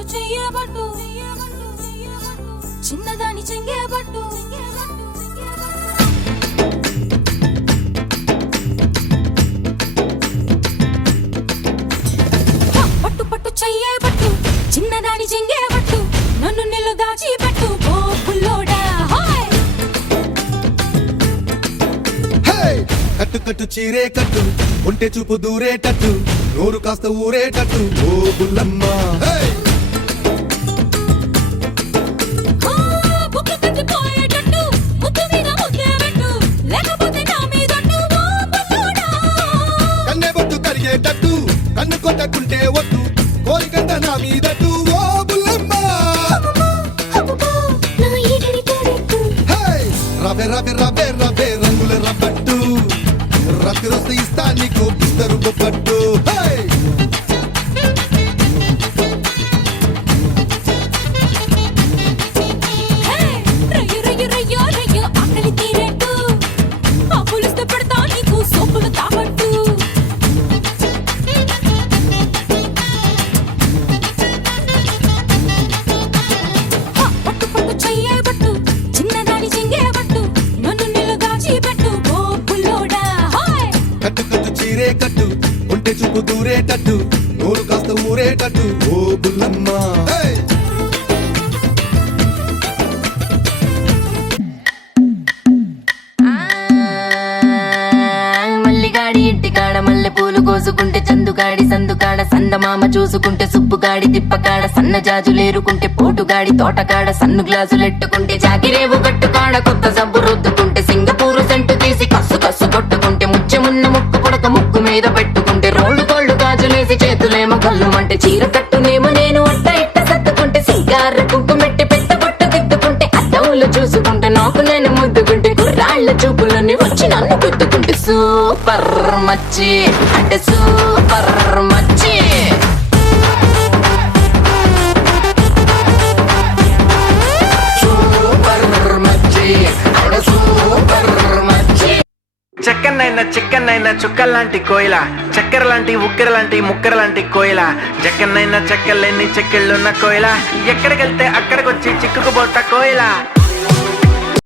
పట్టు చెయ్యబట్టు చిన్నదాని చెంగేబట్టు పట్టు పట్టు చెయ్యబట్టు చిన్నదాని చెంగేబట్టు నన్ను నిల్లు దాచిపెట్టు ఓ బుల్లోడా కట్టు కట్టు చీరే కట్టు ఒంటె చూపు దూరేటట్టు నోరు కాస్త ఊరేటట్టు ఓ బుల్లమ్మ కన్నెబొట్టు కరిగేటట్టు కన్ను కొట్టకుంటే వద్దు కోరికంత నా మీదట్టు ఓ బుల్లమ్మ రవే రవే రవే రవే రంగుల రబ్బట్టు రాత్రి వస్తే ఇస్తా నీకు పిస్తరు బొబ్బట్టు కట్టు కట్టు చీరే కట్టు ఒంటె చూపు దూరేటట్టు నోరు కాస్త ఊరేటట్టు ఓ బుల్లమ్మ మల్లిగాడి ఇంటికాడ మల్లె పూలు కోసుకుంటే చందుగాడి సందుకాడ సందమామ చూసుకుంటే సుబ్బుగాడి తిప్పకాడ సన్న జాజులేరుకుంటే పోటుగాడి తోటకాడ సన్ను గ్లాసులెట్టుకుంటే జాకిరేవు కట్టుకాడ కొత్త సబ్బు రుద్దుకుంటే సింగపూరు సెంటు తీసి కస్సు కస్సు కొట్టుకుంటే ముచ్చెమున్న ముక్కు పుడక ముక్కు మీద పెట్టుకుంటే రోడ్డు కోళ్ళు గాజులేసి చేతులేమో గల్లుమంటే చీర కట్టునేమో నేను అట్ట ఇట్ట సర్దుకుంటే సింగార కుంకుమెట్టి పెద్ద బొట్టు దిద్దుకుంటే అద్దములు చూసుకుంటే నాకు నేను ముద్దుకుంటే కుర్రాళ్ళ చూపులని వచ్చి నన్ను గుద్దుకుంటే సూపర్ మచ్చి అంటే సూపర్ మచ్చి చెక్కనైనా చిక్కనైనా చుక్కల్లాంటి కోయిల చక్కెర లాంటి ఉక్కెర లాంటి ముక్కెర లాంటి కోయిల జక్కనైనా చెక్కలేని చెక్కిళ్ళున్న కోయిల ఎక్కడికెళ్తే అక్కడికొచ్చి చిక్కుకుపోత కోయిల